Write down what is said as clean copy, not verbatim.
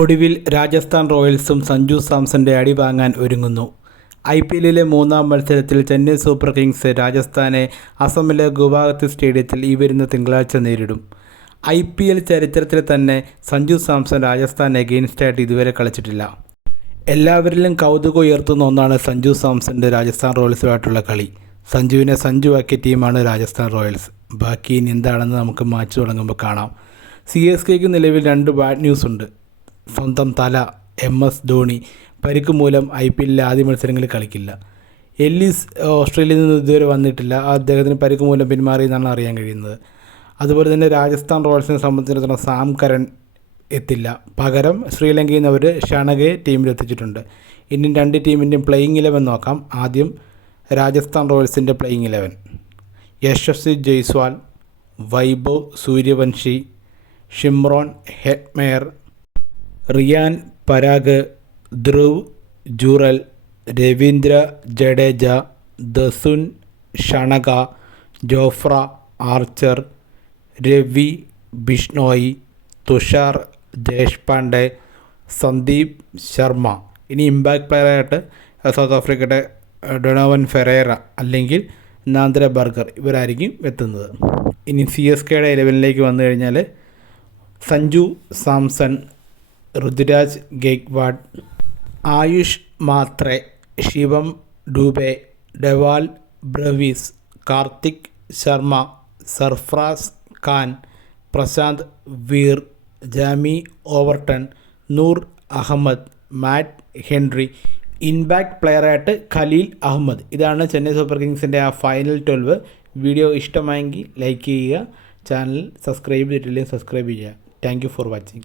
ഒടുവിൽ രാജസ്ഥാൻ റോയൽസും സഞ്ജു സാംസന്റെ അടി വാങ്ങാൻ ഒരുങ്ങുന്നു. IPLിലെ മൂന്നാം മത്സരത്തിൽ ചെന്നൈ സൂപ്പർ കിങ്സ് രാജസ്ഥാനെ അസമിലെ ഗുവാഹത്തി സ്റ്റേഡിയത്തിൽ ഈ വരുന്ന തിങ്കളാഴ്ച നേരിടും. IPL ചരിത്രത്തിൽ തന്നെ സഞ്ജു സാംസൺ രാജസ്ഥാൻ എഗെയിൻസ്റ്റായിട്ട് ഇതുവരെ കളിച്ചിട്ടില്ല. എല്ലാവരിലും കൗതുകം ഉയർത്തുന്ന ഒന്നാണ് സഞ്ജു സാംസന്റെ രാജസ്ഥാൻ റോയൽസുമായിട്ടുള്ള കളി. സഞ്ജുവിനെ സഞ്ജുവാക്കിയ ടീമാണ് രാജസ്ഥാൻ റോയൽസ്. ബാക്കി ഇനി എന്താണെന്ന് നമുക്ക് മാച്ച് തുടങ്ങുമ്പോൾ കാണാം. CSKയ്ക്ക് നിലവിൽ 2 ബാഡ് ന്യൂസ് ഉണ്ട്. സ്വന്തം തല MS ധോണി പരിക്ക് മൂലം IPLിലെ ആദ്യ മത്സരങ്ങളിൽ കളിക്കില്ല. എല്ലിസ് ഓസ്ട്രേലിയയിൽ നിന്ന് ഇതുവരെ വന്നിട്ടില്ല. അദ്ദേഹത്തിന് പരിക്ക് മൂലം പിന്മാറിയെന്നാണ് അറിയാൻ കഴിയുന്നത്. അതുപോലെ തന്നെ രാജസ്ഥാൻ റോയൽസിനെ സംബന്ധിച്ചിടത്തോളം സാം കരൺ എത്തില്ല. പകരം ശ്രീലങ്കയിൽ നിന്ന് അവർ ഷണഗെ ടീമിലെത്തിച്ചിട്ടുണ്ട്. ഇനി 2 ടീമിൻ്റെയും പ്ലേയിങ് 11 നോക്കാം. ആദ്യം രാജസ്ഥാൻ റോയൽസിൻ്റെ playing 11: Yashasvi Jaiswal, Vaibhav Suryavanshi, Shimron Hetmyer, Riyan Parag, Dhruv Jurel, Ravindra Jadeja, Dasun Shanaka, Jofra Archer, Ravi Bishnoi, Tushar Deshpande, Sandeep Sharma. ഇനി ഇമ്പാക്ട് പ്ലെയറായിട്ട് സൗത്ത് ആഫ്രിക്കയുടെ ഡൊണോവൻ ഫെറേറ അല്ലെങ്കിൽ നാന്ദ്ര ബർഗർ ഇവരായിരിക്കും എത്തുന്നത്. ഇനി CSKയുടെ 11ലേക്ക് വന്നു കഴിഞ്ഞാൽ Sanju Samson, Ruturaj Gaikwad, Ayush Mhatre, Shivam Dube, Dewald Brevis, Kartik Sharma, Sarfaraz Khan, Prashant Veer, Jamie Overton, Noor Ahmad, Matt Henry. Impact പ്ലെയറായിട്ട് ഖലീൽ അഹമ്മദ്. ഇതാണ് ചെന്നൈ സൂപ്പർ കിങ്സിൻ്റെ ആ ഫൈനൽ 12. വീഡിയോ ഇഷ്ടമായെങ്കിൽ ലൈക്ക് ചെയ്യുക. ചാനൽ സബ്സ്ക്രൈബ് ചെയ്തിട്ടില്ലെങ്കിൽ സബ്സ്ക്രൈബ് ചെയ്യുക. Thank you for watching.